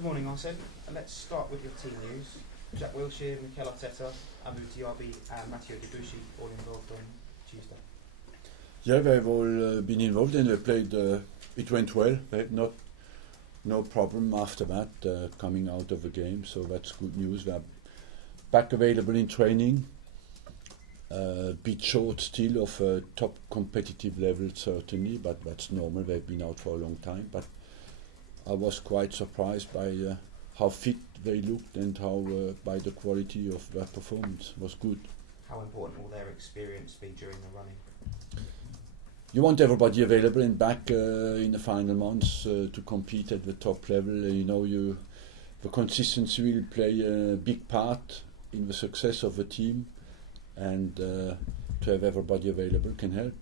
Good morning, Arsene. Let's start with your team news. Jack Wilshere, Mikel Arteta, Abu Diaby and Matteo Debuchy all involved on Tuesday. Yeah, they've all been involved and they played. It went well. They had no problem after that coming out of the game, so that's good news. They're back available in training. Bit short still of a top competitive level certainly, but that's normal. They've been out for a long time. But I was quite surprised by how fit they looked and how by the quality of their performance was good. How important will their experience be during the running? You want everybody available and back in the final months to compete at the top level. The consistency will play a big part in the success of the team, and to have everybody available can help.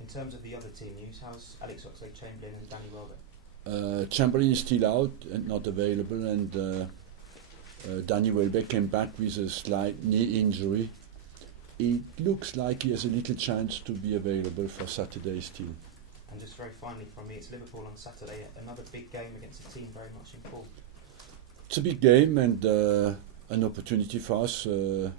In terms of the other team news, how's Alex Oxlade-Chamberlain and Danny Welbeck? Chamberlain is still out and not available, and Danny Welbeck came back with a slight knee injury. It looks like he has a little chance to be available for Saturday's team. And just very finally from me, it's Liverpool on Saturday, another big game against a team very much in form. It's a big game and an opportunity for us to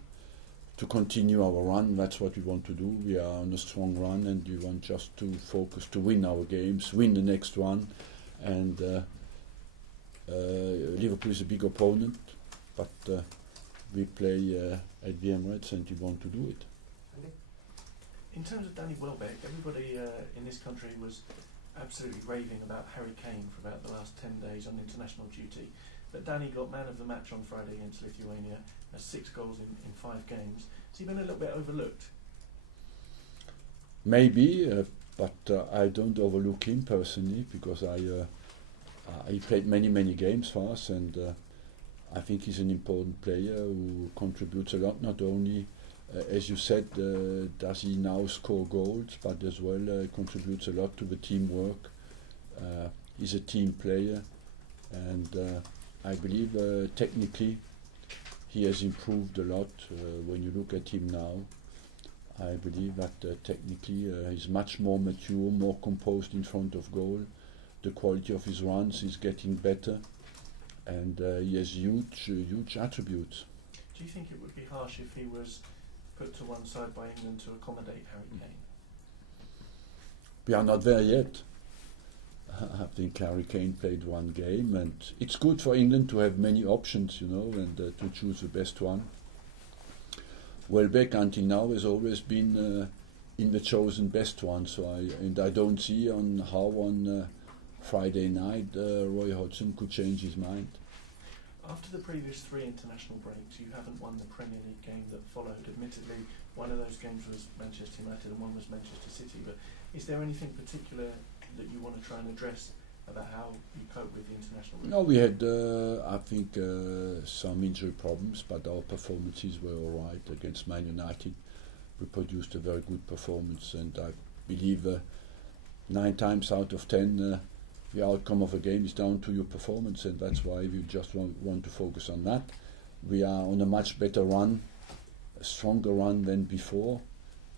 continue our run. That's what we want to do. We are on a strong run and we want just to focus to win our games, win the next one. And Liverpool is a big opponent, but we play at the Emirates and we want to do it. In terms of Danny Welbeck, everybody in this country was absolutely raving about Harry Kane for about the last 10 days on international duty. But Danny got man of the match on Friday against Lithuania, has 6 goals in 5 games. Has he been a little bit overlooked? Maybe, but I don't overlook him personally because he played many games for us, and I think he's an important player who contributes a lot. Not only, as you said, does he now score goals, but as well contributes a lot to the teamwork. He's a team player, and I believe technically he has improved a lot. When you look at him now, I believe that technically he's much more mature, more composed in front of goal. The quality of his runs is getting better, and he has huge attributes. Do you think it would be harsh if he was put to one side by England to accommodate Harry Kane? We are not there yet. I think Harry Kane played one game, and it's good for England to have many options, and to choose the best one. Welbeck until now has always been in the chosen best one, so I don't see how on Friday night Roy Hodgson could change his mind. After the previous 3 international breaks, you haven't won the Premier League game that followed. Admittedly, one of those games was Manchester United and one was Manchester City, but is there anything particular that you want to try and address about how you cope with the international break? No, we had, I think, some injury problems, but our performances were all right against Man United. We produced a very good performance, and I believe 9 times out of 10 the outcome of a game is down to your performance, and that's why we just want to focus on that. We are on a much better run, a stronger run than before,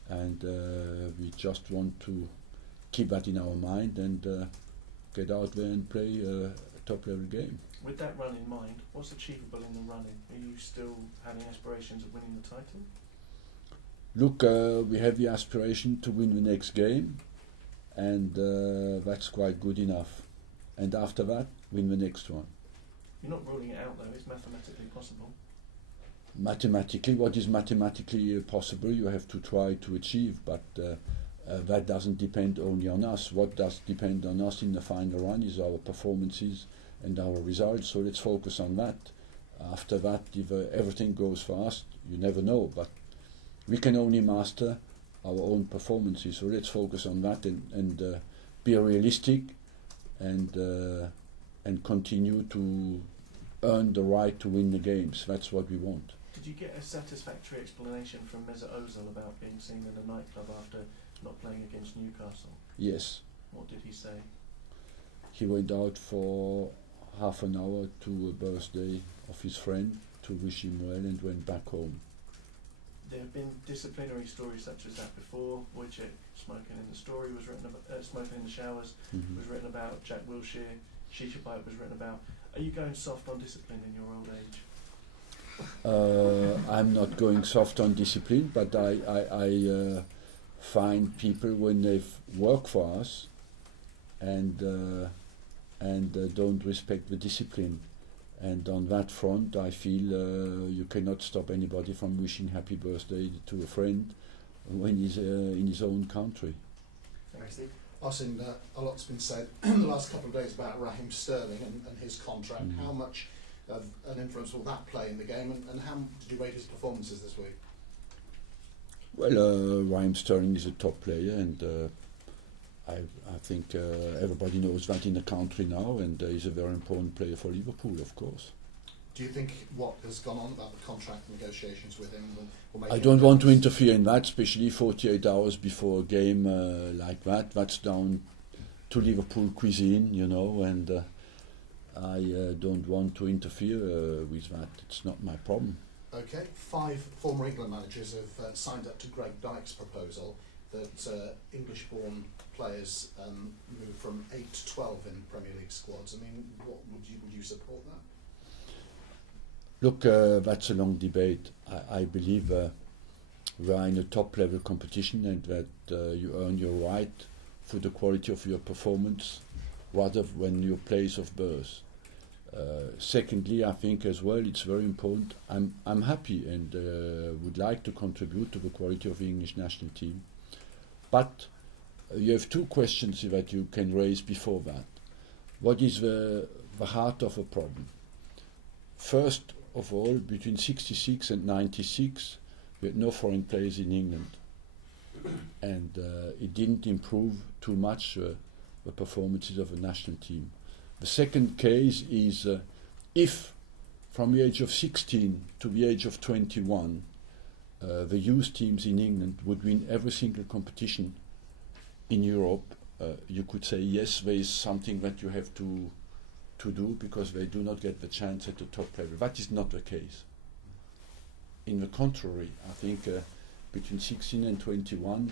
and we just want to keep that in our mind and get out there and play a top-level game. With that run in mind, what's achievable in the running? Are you still having aspirations of winning the title? Look, we have the aspiration to win the next game, and that's quite good enough. And after that, win the next one. You're not ruling it out though, it's mathematically possible. Mathematically, what is mathematically possible you have to try to achieve, but that doesn't depend only on us. What does depend on us in the final run is our performances and our results, so let's focus on that. After that, if everything goes fast, you never know, but we can only master our own performances, so let's focus on that and be realistic and continue to earn the right to win the games. That's what we want. Did you get a satisfactory explanation from Mesut Ozil about being seen in a nightclub after not playing against Newcastle? Yes. What did he say? He went out for half an hour to a birthday of his friend to wish him well and went back home. There have been disciplinary stories such as that before. Wojciech smoking in the story was written about, smoking in the showers was written about. Jack Wilshere, shisha pipe was written about. Are you going soft on discipline in your old age? I'm not going soft on discipline, but I find people when they work for us and don't respect the discipline. And on that front, I feel you cannot stop anybody from wishing happy birthday to a friend when he's in his own country. Thanks, Steve. Arsene, a lot's been said in the last couple of days about Raheem Sterling and his contract. How much of an influence will that play in the game, and how did you rate his performances this week? Well, Raheem Sterling is a top player, and I think everybody knows that in the country now, and he's a very important player for Liverpool, of course. Do you think what has gone on about the contract negotiations with him will make I don't want to interfere in that, especially 48 hours before a game like that. That's down to Liverpool cuisine, you know, and I don't want to interfere with that. It's not my problem. Okay, 5 former England managers have signed up to Greg Dyke's proposal that English-born players move from 8 to 12 in Premier League squads. I mean, what would you support that? Look, that's a long debate. I believe we are in a top-level competition, and that you earn your right for the quality of your performance rather than your place of birth. Secondly, I think as well it's very important. I'm happy and would like to contribute to the quality of the English national team. But you have 2 questions that you can raise before that. What is the heart of a problem? First of all, between 66 and 96, we had no foreign players in England. And it didn't improve too much the performances of the national team. The second case is if from the age of 16 to the age of 21, the youth teams in England would win every single competition in Europe, you could say, yes, there is something that you have to do because they do not get the chance at the top level. That is not the case. In the contrary, I think between 16 and 21,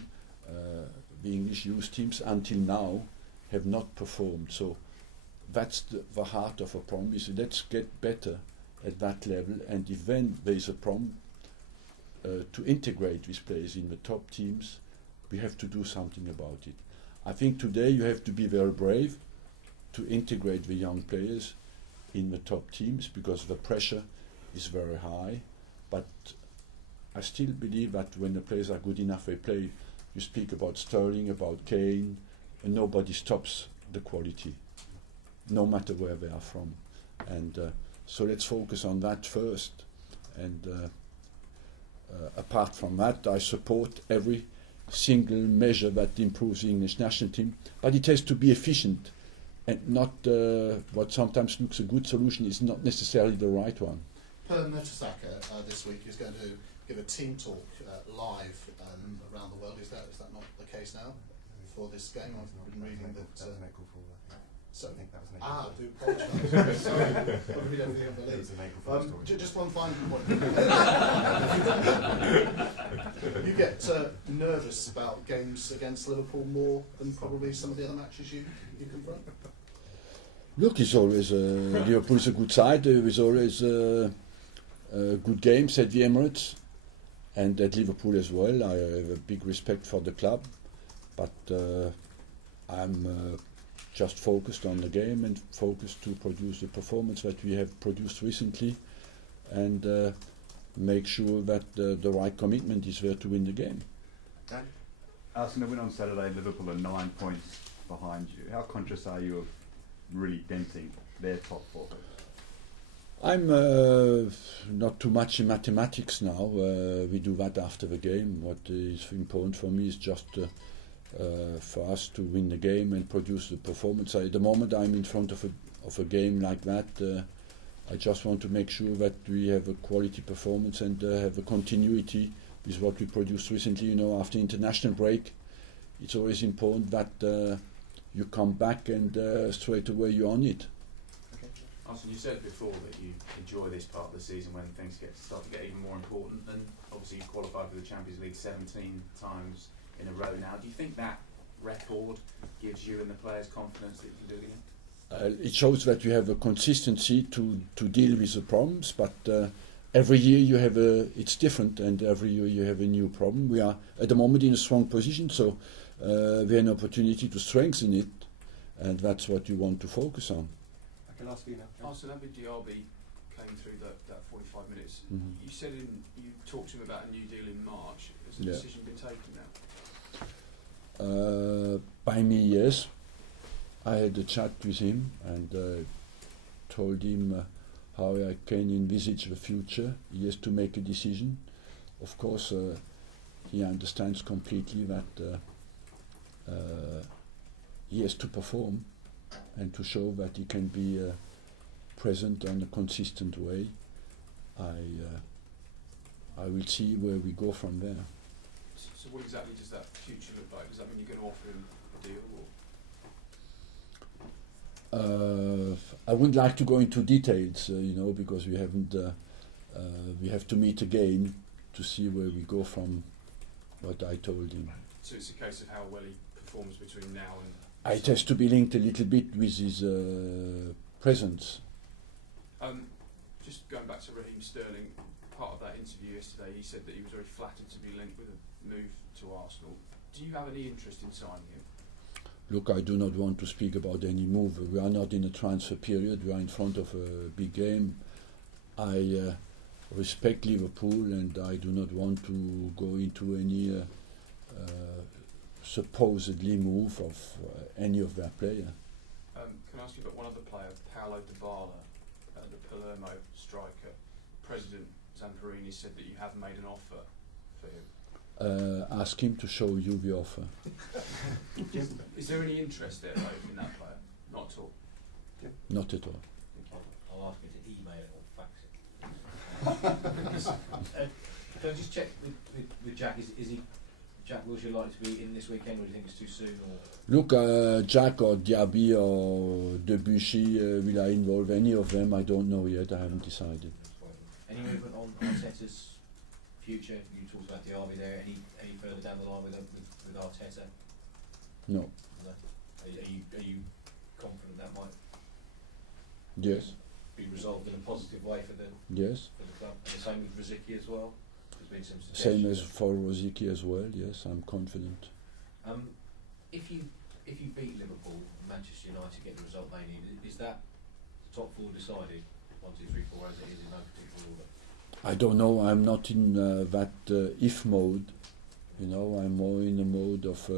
the English youth teams until now have not performed. So that's the heart of a problem, is let's get better at that level, and if then there is a problem to integrate these players in the top teams, we have to do something about it. I think today you have to be very brave to integrate the young players in the top teams because the pressure is very high, but I still believe that when the players are good enough, they play. You speak about Sterling, about Kane, and nobody stops the quality, no matter where they are from. And so let's focus on that first. And apart from that, I support every single measure that improves the English national team, but it has to be efficient, and not what sometimes looks a good solution is not necessarily the right one. Per Mertesacker this week is going to give a team talk live around the world. Is that not the case now for this game? I've been reading that. So, I think that was an do apologise. Sorry, I read everything I believe. Just one final point. You get nervous about games against Liverpool more than probably some of the other matches you confront? Look, it's always Liverpool is a good side. There is always good games at the Emirates and at Liverpool as well. I have a big respect for the club, but I'm just focused on the game and focused to produce the performance that we have produced recently, and make sure that the right commitment is there to win the game. Arsenal win on Saturday. Liverpool are 9 points behind you. How conscious are you of really denting their top 4? I'm not too much in mathematics now. We do that after the game. What is important for me is just for us to win the game and produce the performance. At the moment I'm in front of a game like that, I just want to make sure that we have a quality performance and have a continuity with what we produced recently. You know, after international break, it's always important that you come back and straight away you're on it. Arsene, you said before that you enjoy this part of the season when things start to get even more important, and obviously you qualified for the Champions League 17 times in a row now. Do you think that record gives you and the players confidence that you can do it again? it shows that you have a consistency to deal with the problems, but every year you have it's different, and every year you have a new problem. We are at the moment in a strong position, so we have an opportunity to strengthen it, and that's what you want to focus on. I can ask you now. Arsene, Abu Diaby came through that 45 minutes. Mhm. You said you talked to him about a new deal in March. Has the Yeah. decision been taken now? By me, yes. I had a chat with him and told him how I can envisage the future. He has to make a decision. Of course, he understands completely that he has to perform and to show that he can be present in a consistent way. I will see where we go from there. So what exactly does that future look like? Does that mean you're going to offer him a deal? Or? I wouldn't like to go into details, because we haven't. We have to meet again to see where we go from what I told him. So it's a case of how well he performs between now and... It has to be linked a little bit with his presence. Just going back to Raheem Sterling, part of that interview yesterday, he said that he was very flattered to be linked with a move to Arsenal. Do you have any interest in signing him? Look, I do not want to speak about any move. We are not in a transfer period. We are in front of a big game. I respect Liverpool, and I do not want to go into any supposedly move of any of their players. Can I ask you about one other player, Paulo Dybala, the Palermo striker? President Zamperini said that you have made an offer for him. Ask him to show you the offer. Is there any interest there, though, in that player? Not at all. Not at all. I'll ask him to email it or fax it. Can I just check with Jack? Is he Jack Wilshere like to be in this weekend, or do you think it's too soon? Or? Look, Jack or Diaby or Debuchy, will I involve any of them? I don't know yet. I haven't decided. Any movement on Arteta's future? You talked about Diaby there. Any further down the line with Arteta? No. Are you confident that might Yes. be resolved in a positive way for the Yes. club? And the same with Rosicky as well. There's been some Same as suggestions. for Rosicky as well. Yes, I'm confident. If you beat Liverpool, Manchester United get the result they need, is that top four decided? 1, 2, 3, 4, as it is in no particular order. I don't know. I'm not in that if mode. I'm more in the mode of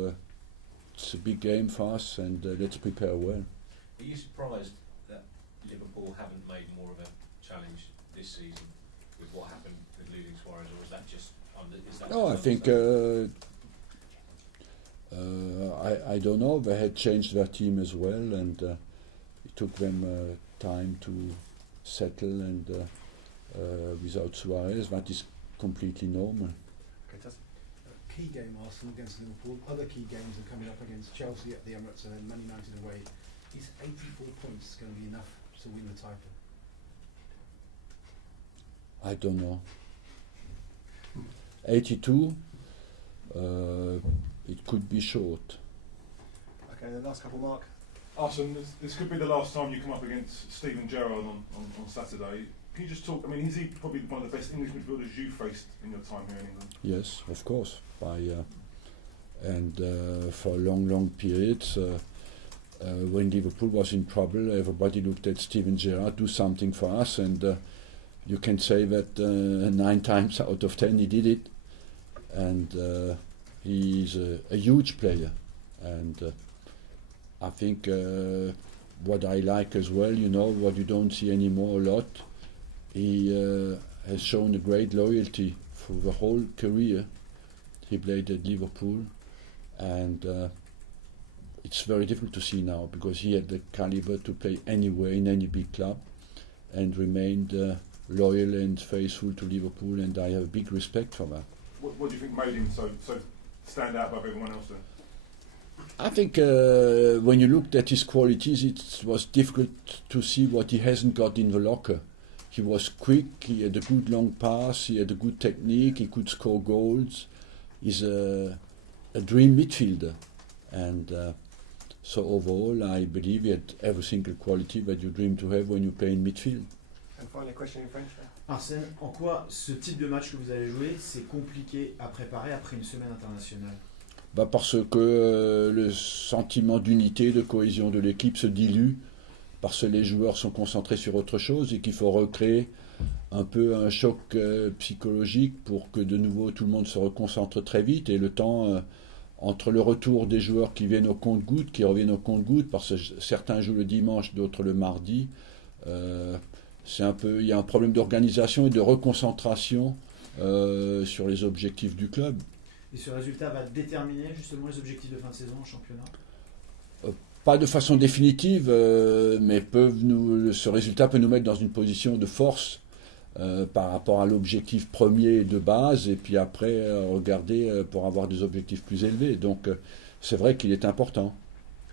it's a big game for us, and let's prepare well. Are you surprised that Liverpool haven't made more of a challenge this season with what happened with losing Suarez, or is that just No, I think I don't know. They had changed their team as well, and it took them time to settle, and without Suarez, that is completely normal. Key game Arsenal against Liverpool. Other key games are coming up against Chelsea at the Emirates and then Man United away. Is 84 points going to be enough to win the title? I don't know. 82, it could be short. Okay, the last couple, Mark. Arsene, this could be the last time you come up against Steven Gerrard on Saturday. Can you just talk, is he probably one of the best English midfielders you faced in your time here in England? Yes, of course. For long periods, when Liverpool was in trouble, everybody looked at Steven Gerrard, do something for us, and you can say that 9 times out of 10 he did it, and he's a huge player, and I think what I like as well, what you don't see anymore a lot, he has shown a great loyalty for the whole career. He played at Liverpool, and it's very difficult to see now, because he had the caliber to play anywhere in any big club and remained loyal and faithful to Liverpool, and I have a big respect for that. What do you think made him so stand out above everyone else then? I think when you looked at his qualities, it was difficult to see what he hasn't got in the locker. He was quick, he had a good long pass, he had a good technique, he could score goals. He's a dream midfielder, and So overall, I believe he had every single quality that you dream to have when you play in midfield. And finally, question in French. Arsène, en quoi ce type de match que vous allez jouer, c'est compliqué à préparer après une semaine internationale? Parce que le sentiment d'unité, de cohésion de l'équipe se dilue, parce que les joueurs sont concentrés sur autre chose et qu'il faut recréer un peu un choc psychologique pour que de nouveau tout le monde se reconcentre très vite, et le temps entre le retour des joueurs qui viennent au compte-gouttes, qui reviennent au compte-gouttes, parce que certains jouent le dimanche, d'autres le mardi, il y a un problème d'organisation et de reconcentration sur les objectifs du club. Et ce résultat va déterminer justement les objectifs de fin de saison en championnat? Pas de façon définitive, mais ce résultat peut nous mettre dans une position de force par rapport à l'objectif premier de base, et puis après regarder pour avoir des objectifs plus élevés. Donc c'est vrai qu'il est important.